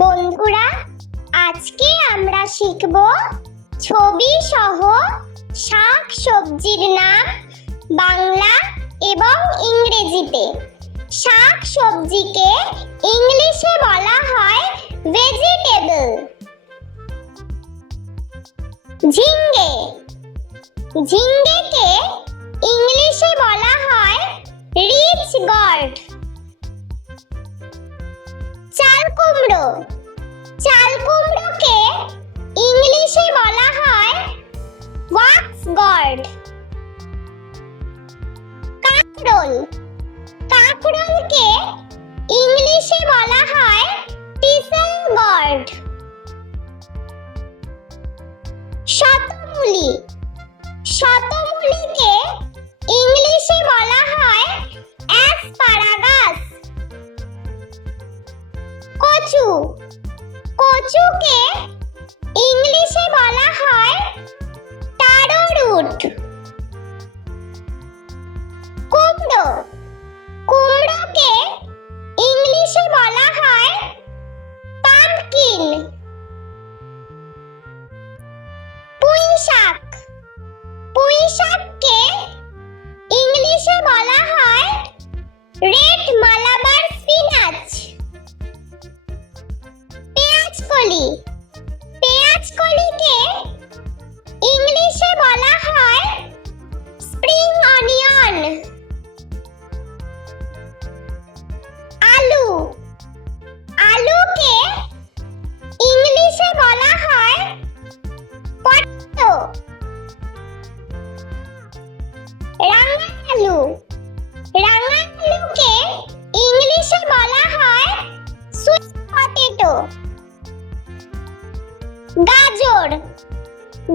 বন্ধুরা, আজকে আমরা শিখব ছবি সহ শাক সবজির নাম বাংলা এবং ইংরেজিতে। শাক সবজিকে ইংলিশে বলা হয় ভেজিটেবল। ঝিঙ্গে, ঝিঙ্গেকে ইংলিশে বলা হয় রিচ গর্ড। চাল কুমড়ো, চাল কুমড়োকে ইংলিশে বলা হয় ওয়াক্স গর্ড। কাঁকরোল, কাঁকরোলকে ইংলিশে বলা হয় টিসেল গর্ড। শতমূলি, শতমূলিকে ইংলিশে বলা হয় অ্যাসপারাগাস। কচু, কচুকে ইংলিশে বলা হয় টারো রুট। কুমড়ো, কুমড়োকে ইংলিশে বলা হয় পাম্পকিন। পুঁই শাক, পুঁই শাককে ইংলিশে বলা হয় রেড মালাবার স্পিনাচ। পেঁয়াজকলি, পেঁয়াজকলিকে ইংলিশে বলা হয় স্প্রিং অনিয়ন। আলু, আলুকে ইংলিশে বলা হয় পটেটো। রাঙা আলু, রাঙা আলুকে ইংলিশে বলা হয় সুইট পটেটো। গাজর,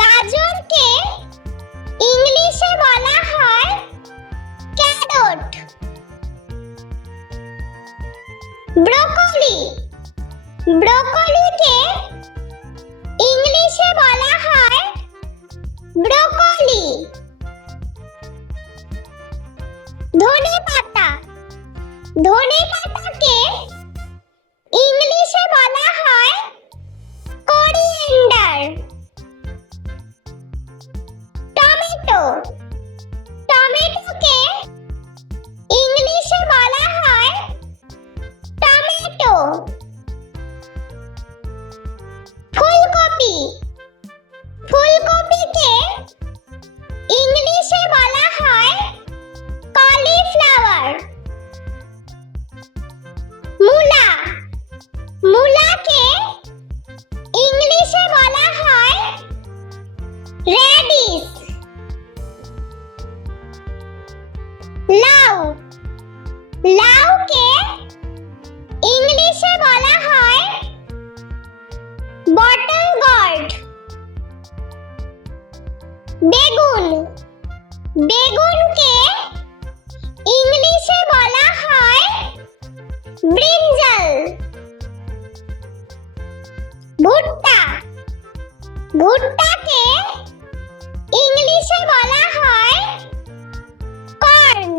গাজরকে ইংলিশে বলা হয় ক্যারট। ব্রোকলি, ব্রোকলিকে ইংলিশে বলা হয় ব্রোকলি। ধনেপাতা, ধনেপাতাকে ইংলিশে বলা হয় কোরিয়েন্ডার। টমেটো, টমেটোকে ইংলিশে বলা হয় টমেটো। ফুলকপি, ফুলকপিকে ইংলিশে বলা হয় কলিফ্লাওয়ার। মূলা, মূলাকে ইংলিশে বলা হয় রেডিশ। লাউ, লাউকে ইংলিশে বলা হয় বটল গর্ড। বেগুন, বেগুনকে ইংলিশে বলা হয় ব্রিঞ্জাল। ভুট্টা, ভুট্টাকে ইংলিশে বলা হয় কর্ন।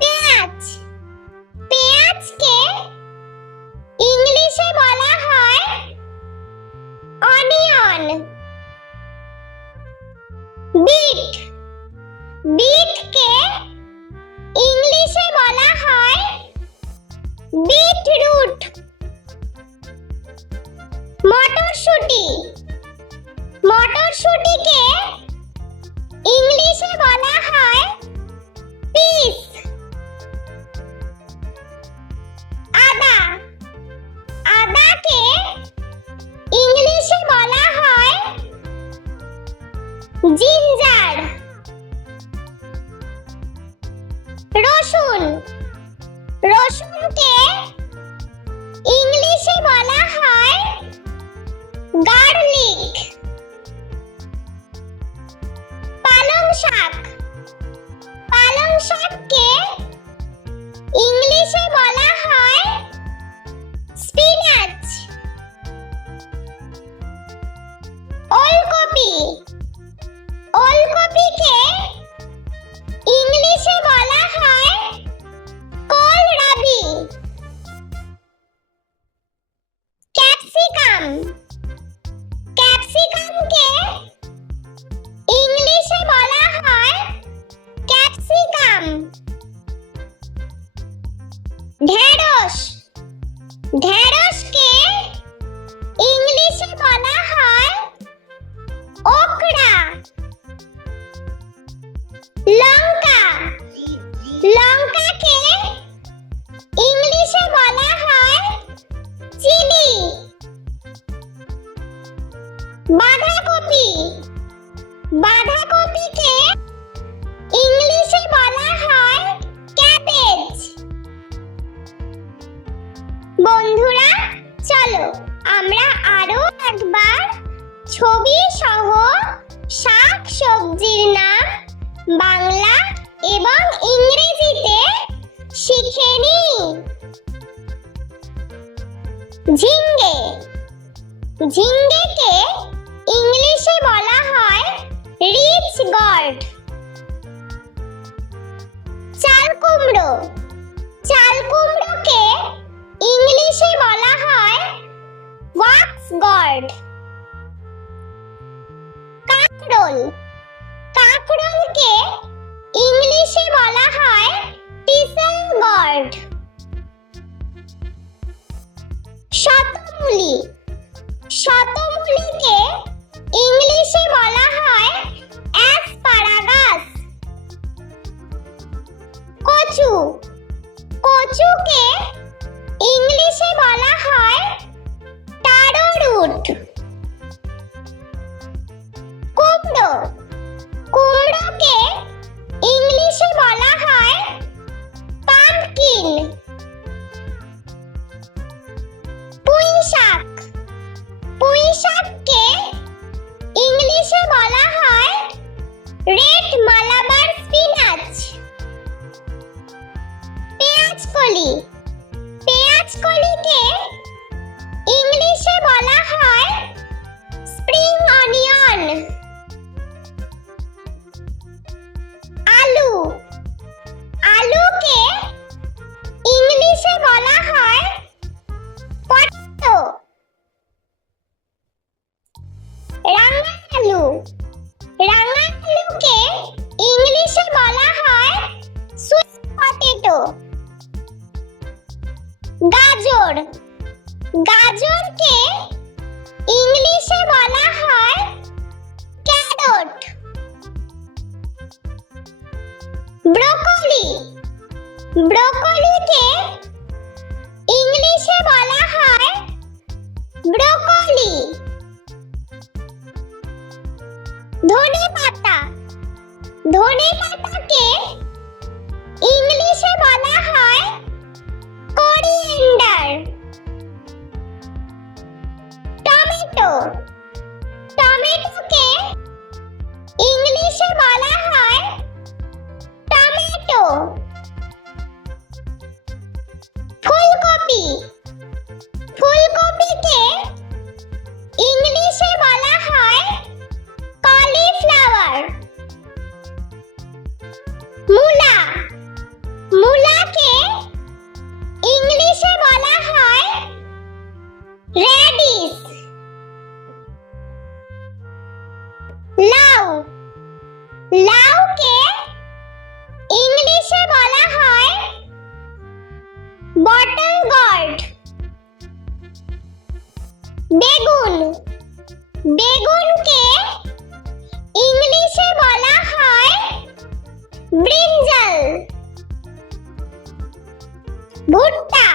পেঁয়াজ, পেঁয়াজকে ইংলিশে বলা হয় অনিয়ন। বিট, বিটকে ইংলিশে বলা হয় বিটরুট। মটরশুঁটি, মটরশুঁটিকে ইংলিশে বলা হয় পিস। আদা, আদাকে ইংলিশে বলা হয় জিঞ্জার। রসুন, রসুনকে ইংলিশে বলা হয় গার্লিক। পালং শাক, পালং শাককে ইংলিশে বলা হয় স্পিনাচ। ওলকপি, ওলকপিকে ইংলিশে বলা হয় কোলরাবি। বাদাম। ঢেঁড়স। ঢেঁড়সকে ইংলিশে বলা হয় ওকরা। লঙ্কা। লঙ্কাকে ইংলিশে বলা হয় চিলি। বাঁধাকপি। বাঁধাকপিকে ইংলিশে বলা হয় ক্যাবেজ। বন্ধুরা, চলো আমরা আরো একবার ছবি সহ শাক সবজির নাম বাংলা এবং ইংরেজিতে শিখে নিই। ঝিঙ্গে। ঝিঙ্গেকে ইংলিশে বলা হয় রিচ গর্ড। চাল কুমড়ো। চাল কুমড়োকে ইংলিশে বলা হয় ওয়াক্স গর্ড। কাঁকরোল। কাঁকরোলকে ইংলিশে বলা হয় টিসেল গর্ড। শতমূলি। শতমূলিকে ইংলিশে বলা হয় অ্যাসপারাগাস। কচু। কচুকে ইংলিশে বলা হয় টারো রুট। কুমড়ো। কুমড়োকে ইংলিশে বলা হয় পাম্পকিন। পুঁই শাক। পুঁই শাককে ইংলিশে বলা হয় রেড মালাবার স্পিনাচ। পেঁয়াজকলি। পেঁয়াজকলিকে ইংলিশে বলা হয় স্প্রিং অনিয়ন। আলু। আলুকে ইংলিশে বলা হয় পটেটো। রাঙা আলু। রাঙা আলুকে ইংলিশে বলা হয় সুইট পটেটো। গাজর। গাজরকে ইংলিশে বলা হয় ক্যারট। ব্রোকলি। ব্রোকলিকে ইংলিশে বলা হয় ব্রোকলি। ধনেপাতা। ধনেপাতাকে ইংলিশে বলা হয় কোরিয়েন্ডার। টমেটো। টমেটোকে ইংলিশে বলা হয় টমেটো। ফুলকপি। ফুলকপিকে ইংলিশে বলা হয় কলিফ্লাওয়ার। মূলা। মূলাকে ইংলিশে বলা হয় রেডিশ। লাউ। লাউকে ইংলিশে বলা হয় বটল গর্ড। বেগুন। বেগুনকে ইংলিশে বলা হয় ব্রিঞ্জাল। ভুট্টা।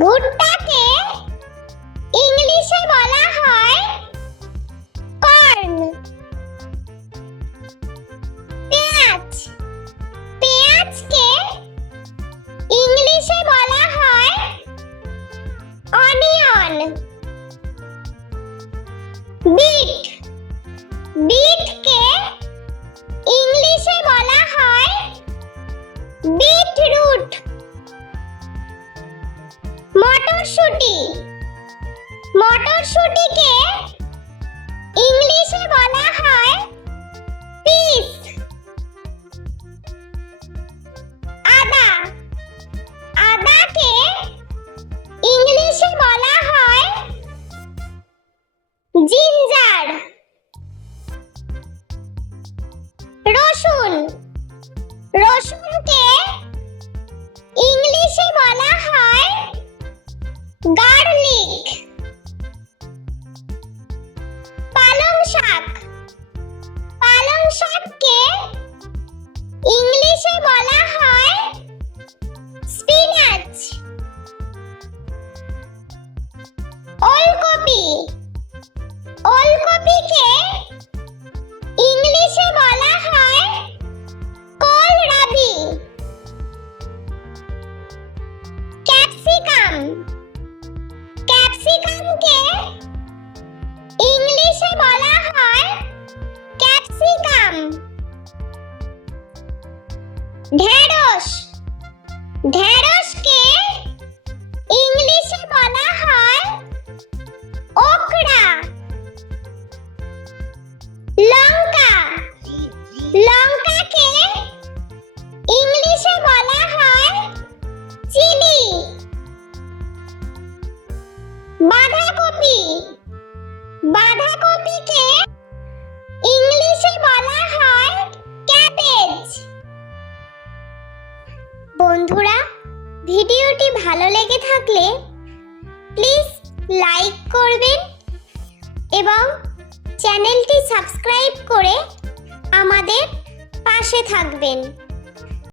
ভুট্টাকে ইংলিশে বলা হয় কর্ন। পেঁয়াজ। পেঁয়াজকে ইংলিশে বলা হয় অনিয়ন। বিট। বিটকে ইংলিশে বলা হয় বিটরুট। মটরশুঁটি। মটরশুঁটিকে ইংলিশে বলা হয় পিস। আদা। আদাকে ইংলিশে বলা হয় জিঞ্জার। রসুন। রসুনকে ইংলিশে বলা হয় গার্লিক। পালং শাক, পালং শাককে ইংলিশে বলা হয় স্পিনাচ। ওলকপি, ওলকপিকে ইংলিশে বলা হয় কোলরাবি। ক্যাপসিকাম, ক্যাপসিকামকে ইংলিশে বলা হয় ক্যাপসিকাম। ঢেঁড়স, ঢেঁড়সকে ইংলিশে বলা হয় ওকরা। লঙ্কা, লঙ্কাকে ইংলিশে বলা হয় চিলি। বাঁধাকপি, বাঁধাকপিকে ইংলিশে বলা হয় ক্যাবেজ। বন্ধুরা, ভিডিওটি ভালো লেগে থাকলে প্লিজ লাইক করবেন এবং চ্যানেলটি সাবস্ক্রাইব করে আমাদের পাশে থাকবেন।